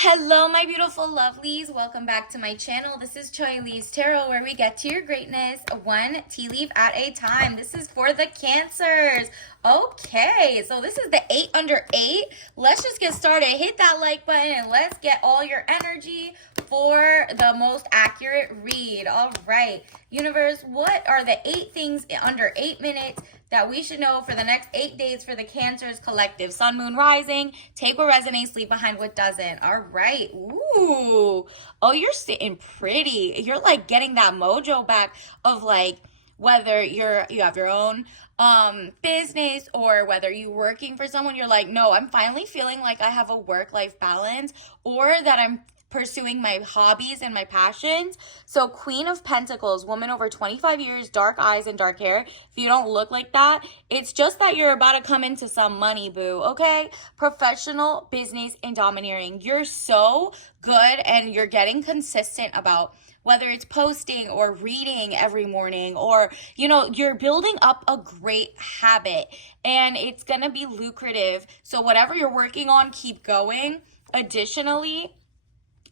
Hello, my beautiful lovelies. Welcome back to my channel. This is Choi Lee's Tarot, where we get to your greatness one tea leaf at a time. This is for the Cancers. Okay, so this is the 8 under 8. Let's just get started. Hit that like button and let's get all your energy for the most accurate read. All right, universe, what are the 8 things under 8 minutes that we should know for the next 8 days for the Cancers collective? Sun, moon, rising. Take what resonates, leave behind what doesn't. All right. Ooh. Oh, you're sitting pretty. You're like getting that mojo back of like whether you have your own business or whether you're working for someone. You're like, no, I'm finally feeling like I have a work-life balance, or that I'm pursuing my hobbies and my passions. So Queen of Pentacles, woman over 25 years, dark eyes and dark hair. If you don't look like that, it's just that you're about to come into some money, boo, okay? Professional, business, and domineering. You're so good and you're getting consistent about whether it's posting or reading every morning, or you're building up a great habit and it's going to be lucrative. So whatever you're working on, keep going. Additionally,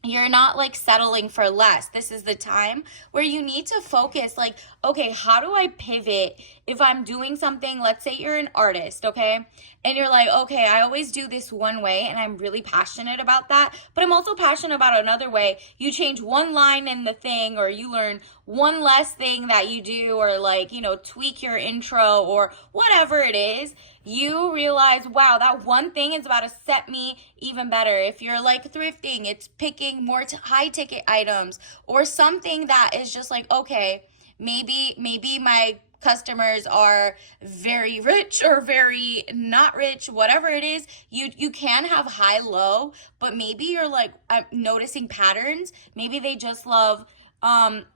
you're not like settling for less. This is the time where you need to focus, like, okay, how do I pivot if I'm doing something? Let's say you're an artist, okay? And you're like, okay, I always do this one way and I'm really passionate about that, but I'm also passionate about another way. You change one line in the thing, or you learn one less thing that you do, or like, tweak your intro or whatever it is. You realize, wow, that one thing is about to set me even better. If you're like thrifting, it's picking more high ticket items, or something that is just like, okay, maybe my customers are very rich or very not rich, whatever it is. You can have high low, but maybe you're like, I'm noticing patterns. Maybe they just love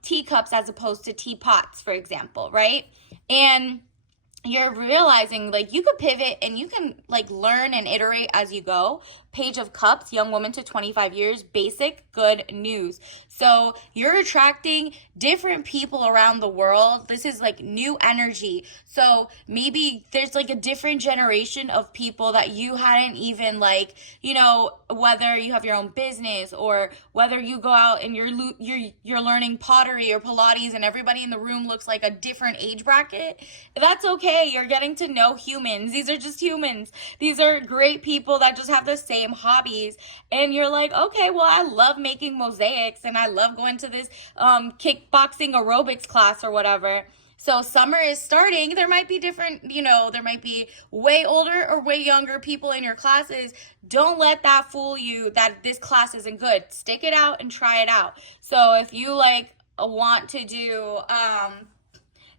teacups as opposed to teapots, for example, right? And you're realizing like you could pivot and you can like learn and iterate as you go. Page of Cups, young woman to 25 years, basic good news. So you're attracting different people around the world. This is like new energy. So maybe there's like a different generation of people that you hadn't even like, whether you have your own business or whether you go out and you're learning pottery or Pilates and everybody in the room looks like a different age bracket. That's okay. You're getting to know humans. These are just humans. These are great people that just have the same hobbies, and you're like, okay, well, I love making mosaics and I love going to this kickboxing aerobics class or whatever. So summer is starting. There might be different, there might be way older or way younger people in your classes. Don't let that fool you that this class isn't good. Stick it out and try it out. So if you like want to do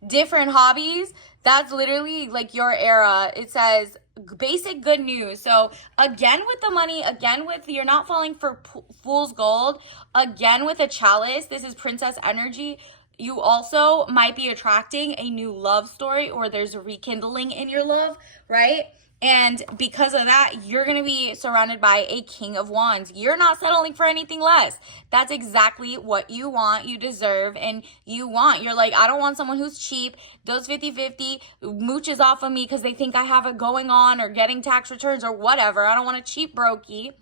different hobbies, that's literally like your era. It says basic good news. So again with the money, again with you're not falling for fool's gold, again with a chalice, this is princess energy. You also might be attracting a new love story, or there's a rekindling in your love, right? And because of that, you're going to be surrounded by a King of Wands. You're not settling for anything less. That's exactly what you want, you deserve, and you want. You're like, I don't want someone who's cheap, does 50-50, mooches off of me because they think I have it going on or getting tax returns or whatever. I don't want a cheap brokey.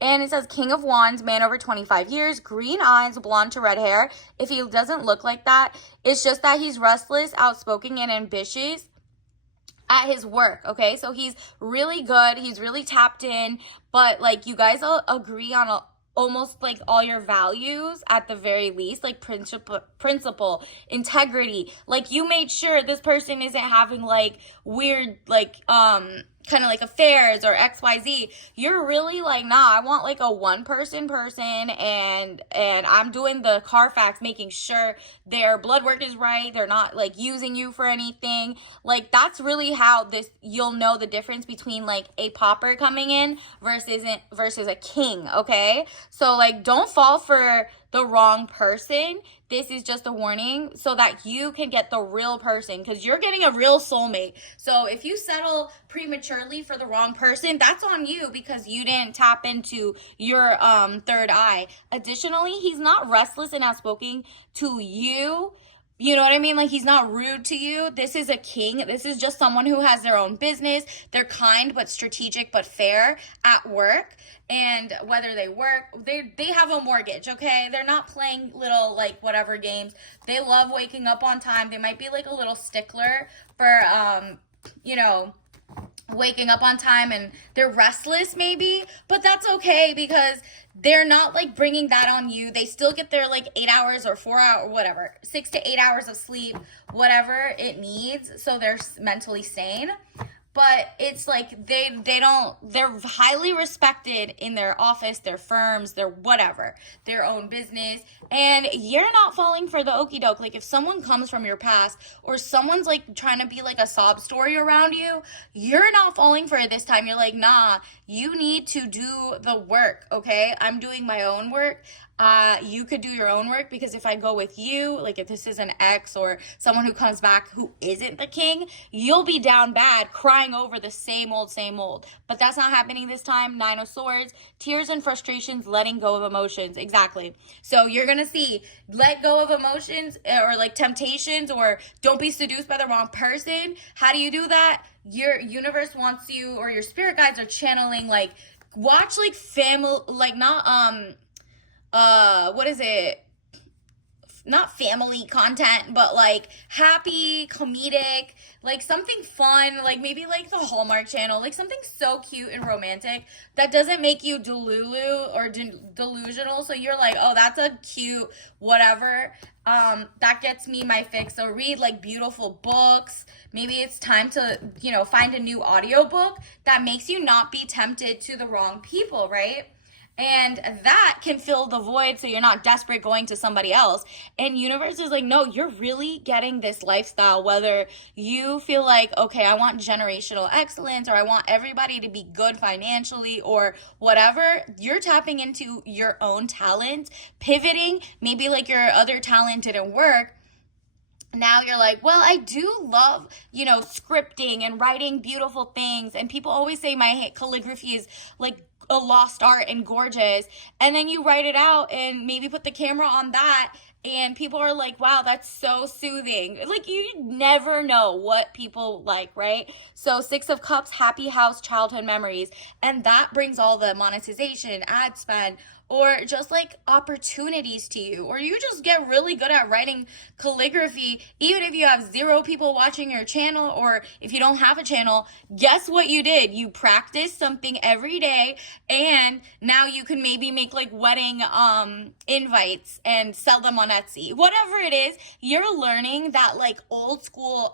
And it says King of Wands, man over 25 years, green eyes, blonde to red hair. If he doesn't look like that, it's just that he's restless, outspoken, and ambitious at his work, okay? So he's really good, he's really tapped in, but like you guys all agree on almost like all your values at the very least, like principle, integrity. Like you made sure this person isn't having like weird like kind of like affairs or XYZ. You're really like, nah, I want like a one person and I'm doing the Carfax, making sure their blood work is right. They're not like using you for anything. Like that's really how you'll know the difference between like a pauper coming in versus a king, okay? So like don't fall for the wrong person. This is just a warning so that you can get the real person, because you're getting a real soulmate. So if you settle prematurely for the wrong person, that's on you because you didn't tap into your third eye. Additionally, he's not restless and outspoken to you You know what I mean? Like, he's not rude to you. This is a king. This is just someone who has their own business. They're kind but strategic but fair at work. And whether they work, they have a mortgage, okay? They're not playing little, like, whatever games. They love waking up on time. They might be, like, a little stickler for, you know, waking up on time, and they're restless maybe, but that's okay because they're not like bringing that on you. They still get their like 8 hours or 4 hour, whatever, 6 to 8 hours of sleep, whatever it needs, so they're mentally sane. But it's like they're highly respected in their office, their firms, their whatever, their own business. And you're not falling for the okey doke. Like, if someone comes from your past, or someone's like trying to be like a sob story around you, you're not falling for it this time. You're like, nah, you need to do the work, okay? I'm doing my own work. You could do your own work, because if I go with you, like if this is an ex or someone who comes back who isn't the king, you'll be down bad crying over the same old, same old. But that's not happening this time. 9 of Swords, tears and frustrations, letting go of emotions. Exactly. So you're going to see let go of emotions, or like temptations, or don't be seduced by the wrong person. How do you do that? Your universe wants you, or your spirit guides are channeling, like, watch like family, like not what is it, not family content, but like happy, comedic, like something fun, like maybe like the Hallmark Channel, like something so cute and romantic that doesn't make you delulu or delusional. So you're like, oh, that's a cute whatever. That gets me my fix. So read like beautiful books. Maybe it's time to, find a new audiobook that makes you not be tempted to the wrong people, right? And that can fill the void, so you're not desperate going to somebody else. And universe is like, no, you're really getting this lifestyle, whether you feel like, okay, I want generational excellence, or I want everybody to be good financially, or whatever. You're tapping into your own talent, pivoting. Maybe like your other talent didn't work. Now you're like, well, I do love, scripting and writing beautiful things. And people always say my calligraphy is like a lost art and gorgeous. And then you write it out and maybe put the camera on that, and people are like, wow, that's so soothing. Like, you never know what people like, right? So 6 of Cups, happy house, childhood memories. And that brings all the monetization, ad spend, or just like opportunities to you. Or you just get really good at writing calligraphy, even if you have 0 people watching your channel, or if you don't have a channel. Guess what you did? You practiced something every day, and now you can maybe make like wedding invites and sell them on Etsy. Whatever it is, you're learning that like old school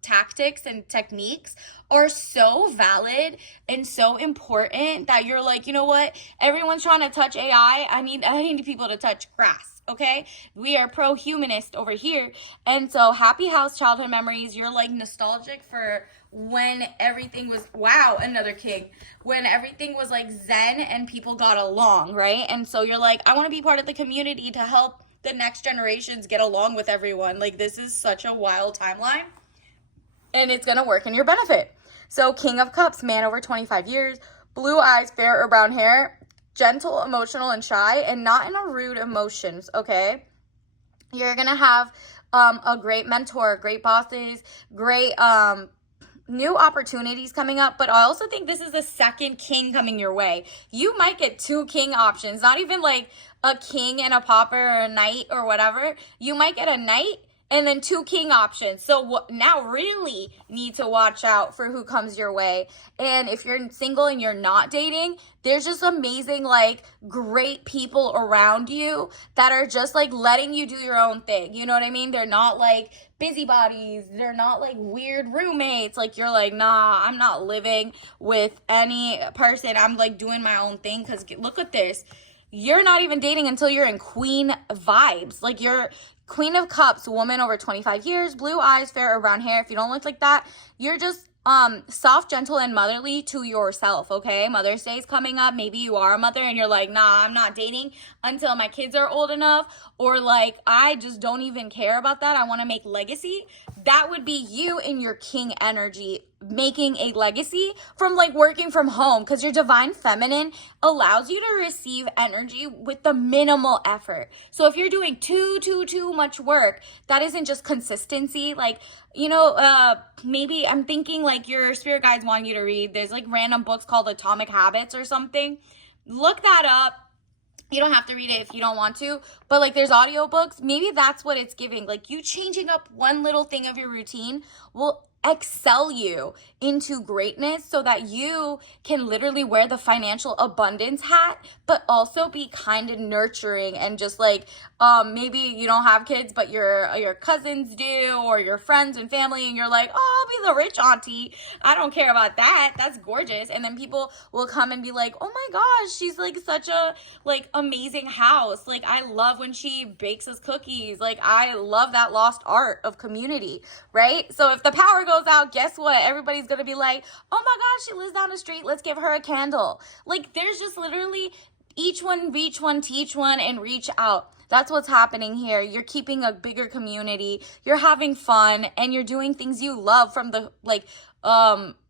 tactics and techniques are so valid and so important that you're like, you know what? Everyone's trying to touch AI. I need people to touch grass. Okay, we are pro-humanist over here. And so happy house, childhood memories. You're like nostalgic for when everything was, wow, another king, when everything was like zen and people got along, right? And so you're like, I want to be part of the community to help the next generations get along with everyone. Like, this is such a wild timeline, and it's gonna work in your benefit. So King of Cups, man over 25 years, blue eyes, fair or brown hair, gentle, emotional, and shy, and not in a rude emotions, okay? You're going to have a great mentor, great bosses, great new opportunities coming up. But I also think this is the second king coming your way. You might get 2 king options, not even like a king and a pauper or a knight or whatever. You might get a knight and then 2 king options. So now really need to watch out for who comes your way. And if you're single and you're not dating, there's just amazing, like, great people around you that are just like letting you do your own thing. You know what I mean? They're not like busybodies. They're not like weird roommates. Like, you're like, nah, I'm not living with any person. I'm like doing my own thing. Because look at this. You're not even dating until you're in queen vibes. Like, you're Queen of Cups, woman over 25 years, blue eyes, fair or brown hair. If you don't look like that, you're just soft, gentle, and motherly to yourself, okay? Mother's Day is coming up. Maybe you are a mother and you're like, nah, I'm not dating until my kids are old enough, or like, I just don't even care about that. I want to make legacy. That would be you in your king energy making a legacy from like working from home, because your divine feminine allows you to receive energy with the minimal effort. So if you're doing too much work, that isn't just consistency. Like, maybe I'm thinking like your spirit guides want you to read, there's like random books called Atomic Habits or something. Look that up. You don't have to read it if you don't want to, but like there's audiobooks. Maybe that's what it's giving. Like you changing up one little thing of your routine will excel you into greatness, so that you can literally wear the financial abundance hat, but also be kind and nurturing, and just like maybe you don't have kids, but your cousins do, or your friends and family, and you're like, oh, I'll be the rich auntie, I don't care about that, that's gorgeous. And then people will come and be like, oh my gosh, she's like such a like amazing house, like I love when she bakes us cookies, like I love that lost art of community, right? So if the power goes out, guess what? Everybody's gonna be like, oh my gosh, she lives down the street, let's give her a candle. Like there's just literally each one, reach one, teach one, and reach out. That's what's happening here. You're keeping a bigger community, you're having fun, and you're doing things you love from the like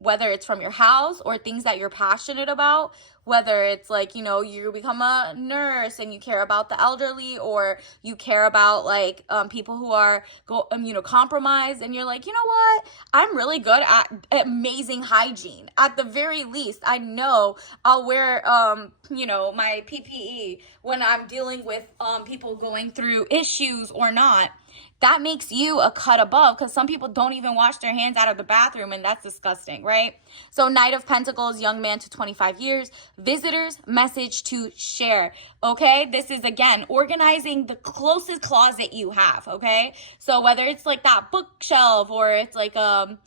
whether it's from your house or things that you're passionate about, whether it's like, you become a nurse and you care about the elderly, or you care about like people who are immunocompromised, and you're like, you know what, I'm really good at amazing hygiene. At the very least, I know I'll wear my PPE when I'm dealing with people going through issues or not. That makes you a cut above, because some people don't even wash their hands out of the bathroom, and that's disgusting, right? So Knight of Pentacles, young man to 25 years, visitors, message to share, okay? This is, again, organizing the closest closet you have, okay? So whether it's like that bookshelf, or it's like, a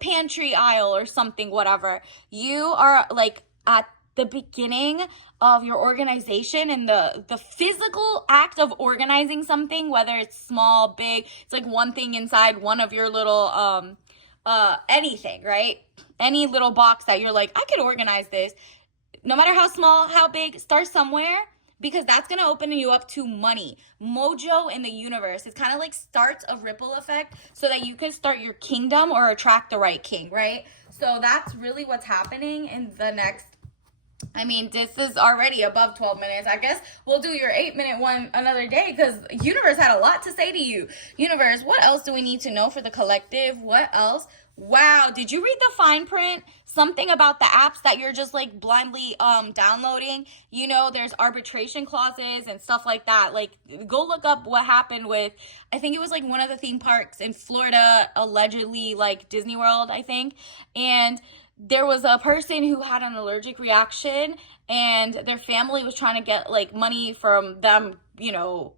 pantry aisle or something, whatever, you are like at the beginning of your organization, and the physical act of organizing something, whether it's small, big, it's like one thing inside one of your little anything, right? Any little box that you're like, I could organize this. No matter how small, how big, start somewhere, because that's going to open you up to money, mojo in the universe. It's kind of like starts a ripple effect, so that you can start your kingdom or attract the right king, right? So that's really what's happening in the next, this is already above 12 minutes. I guess we'll do your 8-minute one another day, because universe had a lot to say to you. Universe, what else do we need to know for the collective? What else? Wow, did you read the fine print? Something about the apps that you're just like blindly downloading. There's arbitration clauses and stuff like that. Like, go look up what happened with, I think it was like one of the theme parks in Florida, allegedly like Disney World, I think. And there was a person who had an allergic reaction, and their family was trying to get like money from them,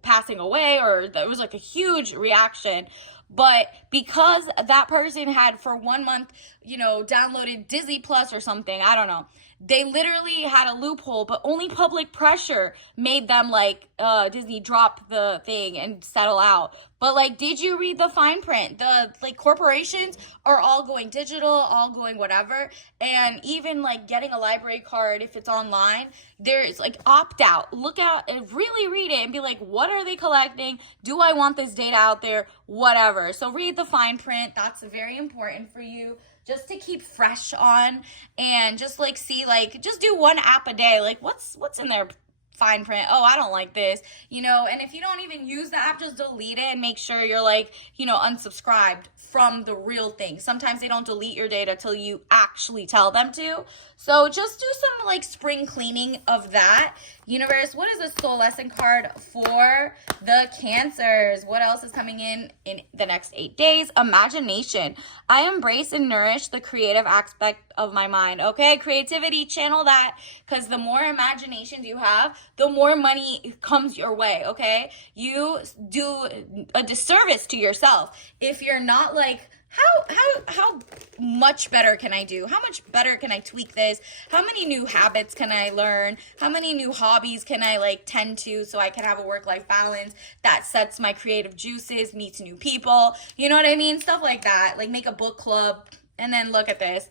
passing away, or there was like a huge reaction. But because that person had for 1 month, downloaded Disney Plus or something, I don't know, they literally had a loophole, but only public pressure made them like Disney drop the thing and settle out. But like, did you read the fine print? The like corporations are all going digital, all going whatever. And even like getting a library card, if it's online, there's like opt out. Look out and really read it and be like, what are they collecting? Do I want this data out there? Whatever. So read the fine print. That's very important for you, just to keep fresh on, and just like see, like, just do one app a day. Like, what's in there? Fine print. Oh, I don't like this, and if you don't even use the app, just delete it and make sure you're like, unsubscribed from the real thing. Sometimes they don't delete your data till you actually tell them to. So just do some like spring cleaning of that. Universe, what is a soul lesson card for the Cancers? What else is coming in the next 8 days? Imagination. I embrace and nourish the creative aspect of my mind. Okay, creativity, channel that, because the more imaginations you have, the more money comes your way. Okay, you do a disservice to yourself if you're not like, how much better can I do? How much better can I tweak this? How many new habits can I learn? How many new hobbies can I like tend to, so I can have a work-life balance that sets my creative juices, meets new people, you know what I mean? Stuff like that. Like make a book club, and then look at this.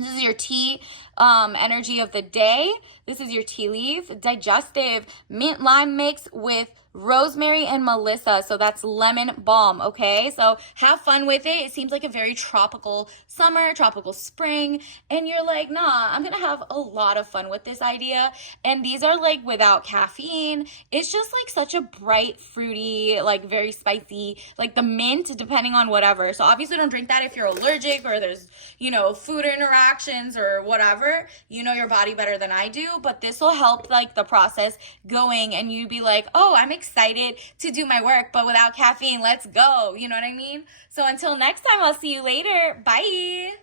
This is your tea energy of the day. This is your tea leaf, digestive, mint lime mix with rosemary and melissa. So that's lemon balm, okay? So have fun with it. It seems like a very tropical summer, tropical spring. And you're like, nah, I'm going to have a lot of fun with this idea. And these are like without caffeine. It's just like such a bright, fruity, like very spicy, like the mint, depending on whatever. So obviously don't drink that if you're allergic or there's, you know, food interactions or whatever. You know your body better than I do, but this will help like the process going and you'd be like, oh, I'm excited to do my work, but without caffeine, let's go. You know what I mean? So until next time, I'll see you later. Bye.